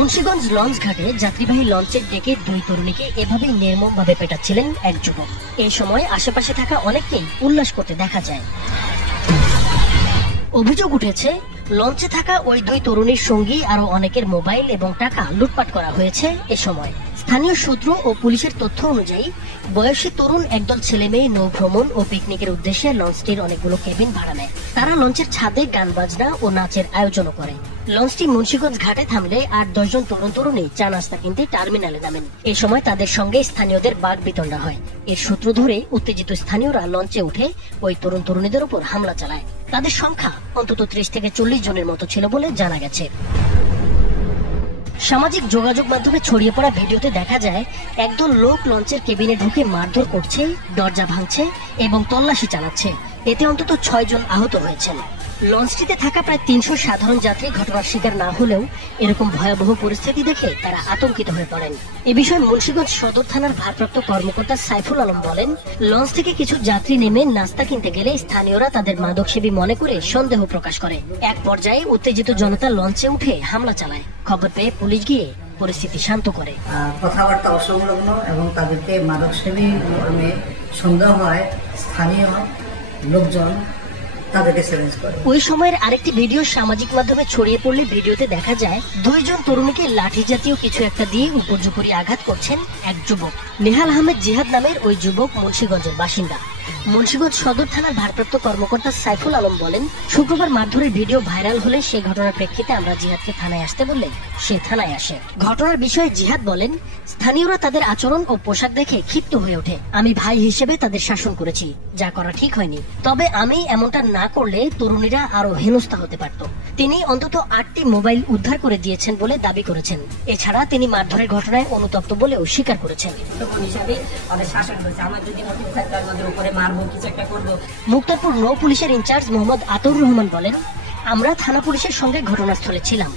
Munshiganj launch ঘাটে যাত্রীবাহী লঞ্চের ডেকে দুই তরুণীকে এভাবেই নির্মমভাবে পেটাচ্ছিলেন এক যুবক। এই সময় আশেপাশে থাকা অনেককেই উল্লাস করতে দেখা যায়। অভিযোগ উঠেছে, লঞ্চে থাকা ওই দুই তরুণীর সঙ্গী আরো অনেকের মোবাইল এবং টাকা লুটপাট করা হয়েছে এ সময়। স্থানীয় সূত্র ও পুলিশের তথ্য অনুযায়ী বয়সী তরুণ একদল ছেলে মেয়ে নৌ ভ্রমণ ও পিকনিকের উদ্দেশ্যে লঞ্চটির অনেকগুলো কেবিন ভাড়া নেয়। তারা লঞ্চের ছাদে গান বাজনা ও নাচের আয়োজনও করে। লঞ্চটি মুন্সিগঞ্জ ঘাটে থামলে ৮-১০ জন তরুণ তরুণী চা নাস্তা কিনতে টার্মিনালে নামেন। এই সময় তাদের সঙ্গে স্থানীয়দের বাক বিতণ্ডা হয়। এর সূত্র ধরে উত্তেজিত স্থানীয়রা লঞ্চে উঠে ওই তরুণ তরুণীদের উপর হামলা চালায়। তাদের সংখ্যা অন্তত ৩০ থেকে ৪০ জনের মতো ছিল বলে জানা গেছে। সামাজিক যোগাযোগ মাধ্যমে ছড়িয়ে পড়া ভিডিওতে দেখা যায় একদল লোক লঞ্চের কেবিনে ঢুকে মারধর করছে, দরজা ভাঙছে এবং তল্লাশি চালাচ্ছে। এতে অন্তত ৬ জন আহত হয়েছেন। লঞ্চটিতে থাকা প্রায় ৩০০ সাধারণ যাত্রী ঘটনার শিকার না হলেও এরকম ভয়াবহ পরিস্থিতি দেখে তারা আতঙ্কিত হয়ে পড়েন। এ বিষয়ে মুন্সিগঞ্জ সদর থানার ভারপ্রাপ্ত কর্মকর্তা সাইফুল আলম বলেন, লঞ্চ থেকে কিছু যাত্রী নেমে নাস্তা কিনতে গেলে স্থানীয়রা তাদের মাদকসেবী মনে করে সন্দেহ প্রকাশ করে। এক পর্যায়ে উত্তেজিত জনতা লঞ্চে উঠে হামলা চালায়। খবর পেয়ে পুলিশ গিয়ে পরিস্থিতি শান্ত করে। কথাবার্তা অসংলগ্ন এবং তাদেরকে মাদকসেবী মর্মে সন্দেহ হয় স্থানীয় লোকজন তাদেরকে চ্যালেঞ্জ করে। ওই সময়ের আরেকটি ভিডিও সামাজিক মাধ্যমে ছড়িয়ে পড়লে ভিডিওতে দেখা যায় ২ জন তরুণীকে লাঠি জাতীয় কিছু একটা দিয়ে উপর্যুপরি আঘাত করছেন এক যুবক। নেহাল আহমেদ জিহাদ নামের ওই যুবক মুন্সিগঞ্জের বাসিন্দা। মুন্সিগঞ্জ সদর থানার ভারপ্রাপ্ত কর্মকর্তা সাইফুল আলম বলেন, শুক্রবার মারধরের ভিডিও ভাইরাল হলে সে ঘটনার প্রেক্ষিতে আমরা জিহাদকে থানায় আসতে বললে সে থানায় আসে। ঘটনার বিষয়ে জিহাদ বলেন, স্থানীয়রা তাদের আচরণ ও পোশাক দেখে ক্ষিপ্ত হয়ে ওঠে। আমি ভাই হিসেবে তাদের শাসন করেছি, যা করা ঠিক হয়নি। তবে আমি এমনটা না করলে তরুণীরা আরো হেনস্থা হতে পারত। তিনি অন্তত ৮টি মোবাইল উদ্ধার করে দিয়েছেন বলে দাবি করেছেন। এছাড়া তিনি মারধরের ঘটনায় অনুতপ্ত বলেও স্বীকার করেছেন। মুক্তারপুর নৌ পুলিশের ইনচার্জ মোহাম্মদ আতউর রহমান বলেন, আমরা থানা পুলিশের সঙ্গে ঘটনাস্থলে ছিলাম।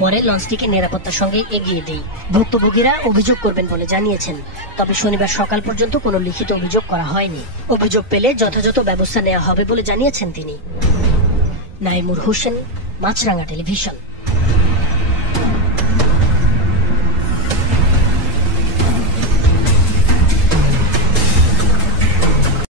পরে লঞ্চটিকে নিরাপত্তার সঙ্গে এগিয়ে দেই। ভুক্তভোগীরা অভিযোগ করবেন বলে জানিয়েছেন। তবে শনিবার সকাল পর্যন্ত কোনো লিখিত অভিযোগ করা হয়নি। অভিযোগ পেলে যথাযথ ব্যবস্থা নেওয়া হবে বলে জানিয়েছেন তিনি। নাইমুর হোসেন, মাছরাঙ্গা টেলিভিশন।